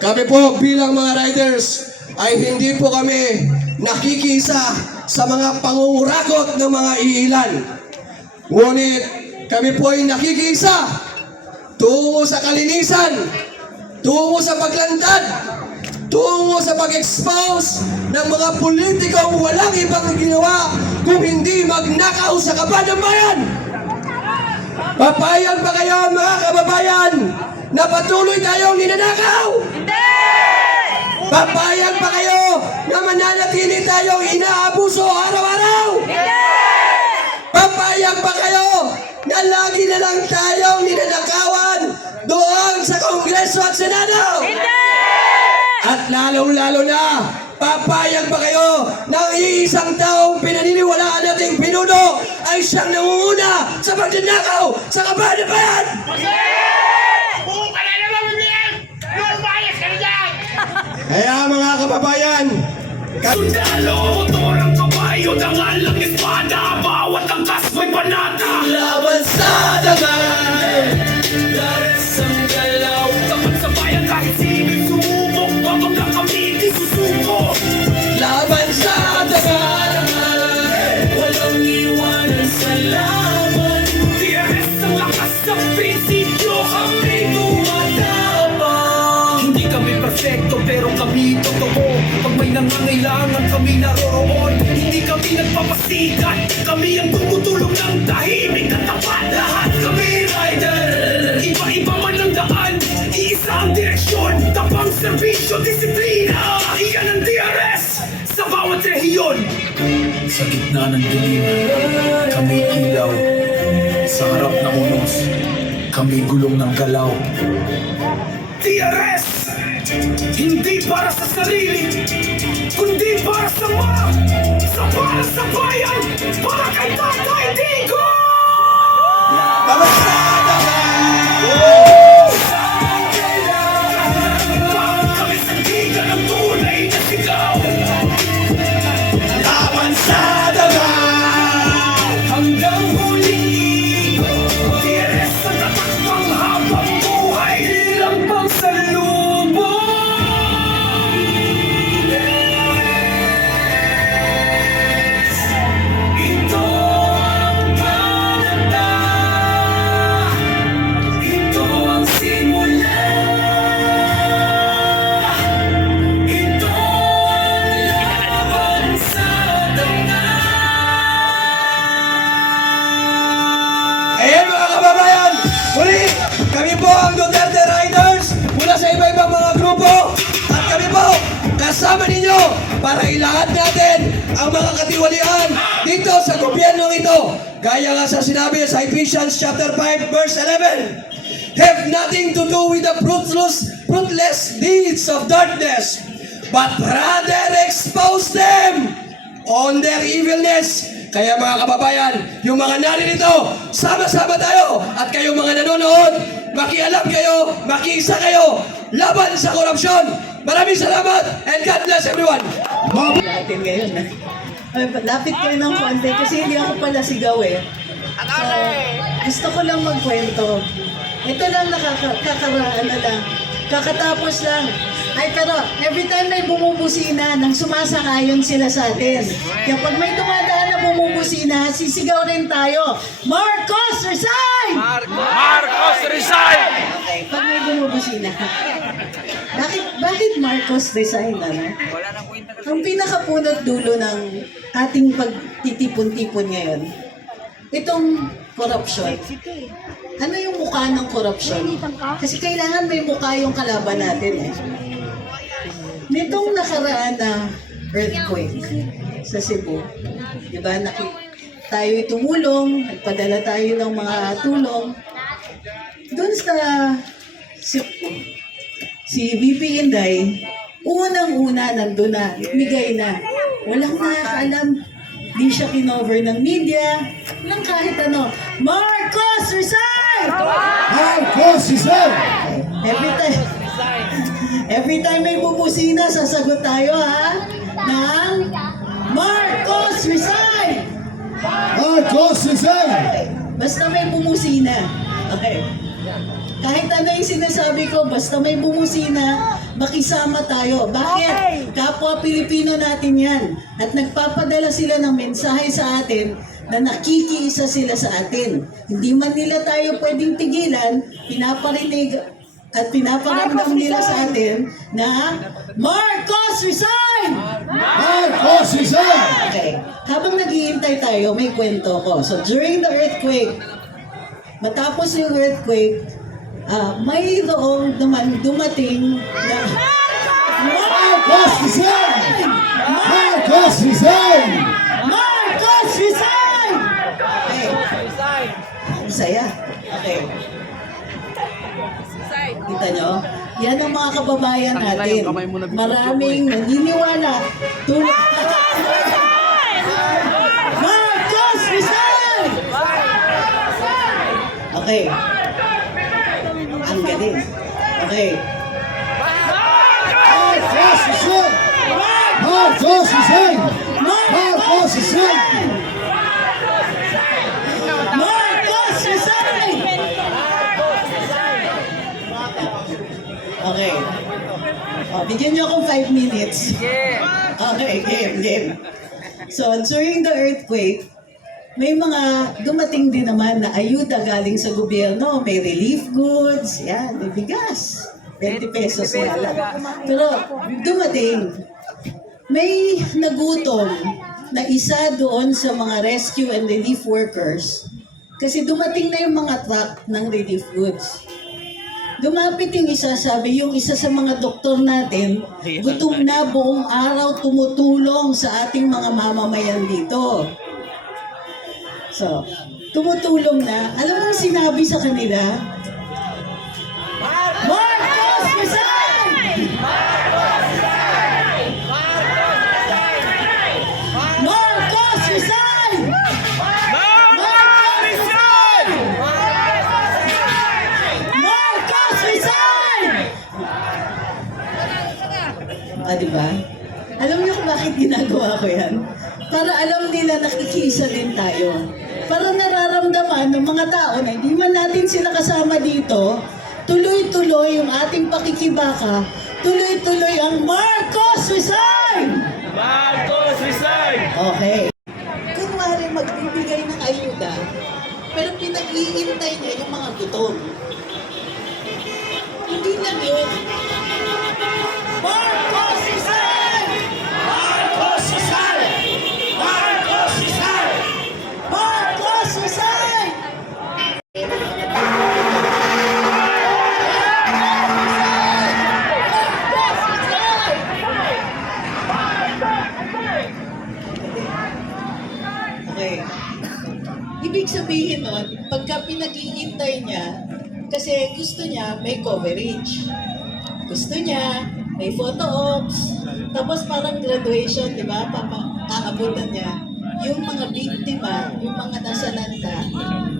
kami po bilang mga riders ay hindi po kami nakikisa sa mga pangungurakot ng mga iilan. Ngunit kami po ay nakikisa tungo sa kalinisan, tungo sa paglandad, tungo sa pag-expose ng mga politikong walang ibang ginawa kung hindi magnakaw sa kaban ng bayan. Papayag ba kayo mga kababayan na patuloy tayong ninanakaw? Hindi! Papayag ba kayo na mananatili tayong inaabuso araw-araw? Hindi! Papayag ba kayo na lagi na lang tayong ninanakawan doon sa Kongreso at Senado? Hindi! At lalong-lalo na, papayag ba kayo na iisang taong pinaniniwalaan nating pinuno ay siyang nangunguna sa pagdinakaw sa kaban ng bayan? Buo ka na naman, Mimian! Lumayas ka na dyan! Kaya mga kababayan, Sundalo, motor ang kabayo, dangal ang espada, bawat angkas may panata. laban sa dagat, Dares ang galaw, tapat sa bayan kahit sino'y sumubok, babagla kami di susuko. laban sa dagat, Walang iwanan sa laban, DRS ang lakas ng prinsipyo, kami tumatapang. Hindi kami perfecto pero kami totoo, pag may nangangailangan kami naroroon. Hindi kami nagpapasikat, kami ang tumutulong ng tahimik at tapat. Lahat kami rider, iba-iba man ang daan, iisa ang direksyon, tapang serbisyo, disiplina. Iyan ang DRS sa bawat rehiyon. Sa gitna ng dilim, kami ilaw. Sa harap ng unos, kami gulong ng galaw. DRS! Hindi para sa sarili, kundi para sa para sa bayan, para kay Tatay Digo! laban sa dagat, Kami sandigan ng tunay na sigaw. laban sa dagat, Hanggang huli, DRS sa tatakbang habang buhay, ilang pang salubong. Ito ang pananda, ito ang simula, ito ang laban sa dagat. Ayan mga kababayan, muli, kami po ang Duterte Riders mula sa iba-ibang mga grupo at kami po kasama ninyo para ilahad natin ang mga katiwalian dito sa gobyernong ito. Gaya nga sa sinabi sa Ephesians chapter 5 verse 11, have nothing to do with the fruitless deeds of darkness, but rather expose them on their evilness. Kaya mga kababayan, yung mga naririto, sama-sama tayo. At kayong mga nanonood, makialam kayo, makiisa kayo, laban sa korupsyon. Maraming salamat and God bless everyone. natin ngayon. Lapit kayo ng konti kasi hindi ako pala sigaw eh. So, gusto ko lang magkwento. Ito lang nakakaraan na lang. Kakatapos lang. Ay pero every time may bumubusina, nang sumasakayon sila sa atin. Kaya pag may dumadaan na bumubusina, sisigaw rin tayo. Marcos, resign! Marcos resign! Okay, pag may bumubusina. Bakit Marcos resign, ano? Ang pinakapunot dulo ng ating pagtitipon-tipon ngayon, itong corruption. Ano yung mukha ng corruption? Kasi kailangan may mukha yung kalaban natin eh. Nitong nakaraan na earthquake sa Cebu, di ba, tayo'y tumulong, nagpadala tayo ng mga tulong. Doon sa Cebu, si VP Inday, unang-una nandun na, bigay na. Walang nakakaalam, di siya kinover ng media, walang kahit ano. Marcos, resign! Marcos resign! Every time may bubusina, sasagot tayo ha, ng Marcos, resign! Marcos resign! Basta may bumusina. Okay. Kahit ano yung sinasabi ko, basta may bumusina, makisama tayo. Bakit? Kapwa Pilipino natin yan. At nagpapadala sila ng mensahe sa atin na nakikiisa sila sa atin. Hindi man nila tayo pwedeng tigilan, pinaparinig at pinaparamdam nila sa atin na Marcos resign! Marcos resign! Okay. Habang naghihintay tayo, may kwento ko. So during the earthquake, matapos yung earthquake, mayroong naman dumating na Marcos resign! Marcos resign! Marcos resign! Okay. Ang saya. Okay. Kita nyo? Yan ang mga kababayan natin. Maraming naniniwala. Marcos resign! Okay. Ang galing. Okay. Marcos resign! Marcos resign! Marcos resign! Marcos resign! Okay. Bigyan niyo akong 5 minutes. Okay, game. So, during the earthquake, may mga dumating din naman na ayuda galing sa gobyerno. May relief goods, yan, may bigas. 20 pesos nga lang. Pero dumating, may nagutom na isa doon sa mga rescue and relief workers kasi dumating na yung mga truck ng relief goods. Lumapit yung isa, sabi yung isa sa mga doktor natin, gutom na buong araw tumutulong sa ating mga mamamayan dito. So, tumutulong na. Alam mo ang sinabi sa kanila? Marcos resign! Marcos resign! Marcos resign! Diba? Alam niyo kung bakit ginagawa ko yan? Para alam nila nakikiisa din tayo. Para nararamdaman ng mga tao na hindi man natin sila kasama dito, tuloy-tuloy yung ating pakikibaka, tuloy-tuloy ang Marcos resign! Marcos resign! Okay. Kunwari magbibigay ng ayuda, pero pinag-iintay niya yung mga gutom. Hindi lang yun. Marcos resign! Marcos resign! Marcos resign! Marcos resign! Okay. Ibig sabihin nun, pagka pinag-iintay niya, kasi gusto niya may coverage. Gusto niya may photo ops, tapos parang graduation, di ba? Aabutan niya. Yung mga biktima, yung mga nasalanta,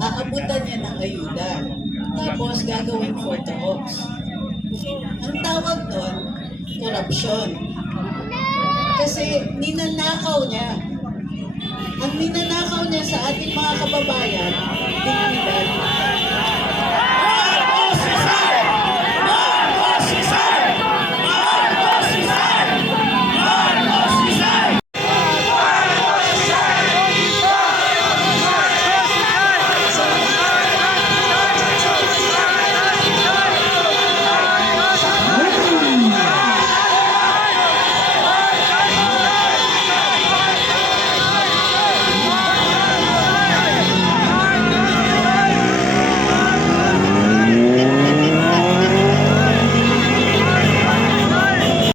aabutan niya ng ayuda. Tapos gagawin photo ops. Ang tawag doon, korupsyon. Kasi ninanakaw niya. Ang ninanakaw niya sa ating mga kababayan, dignidad,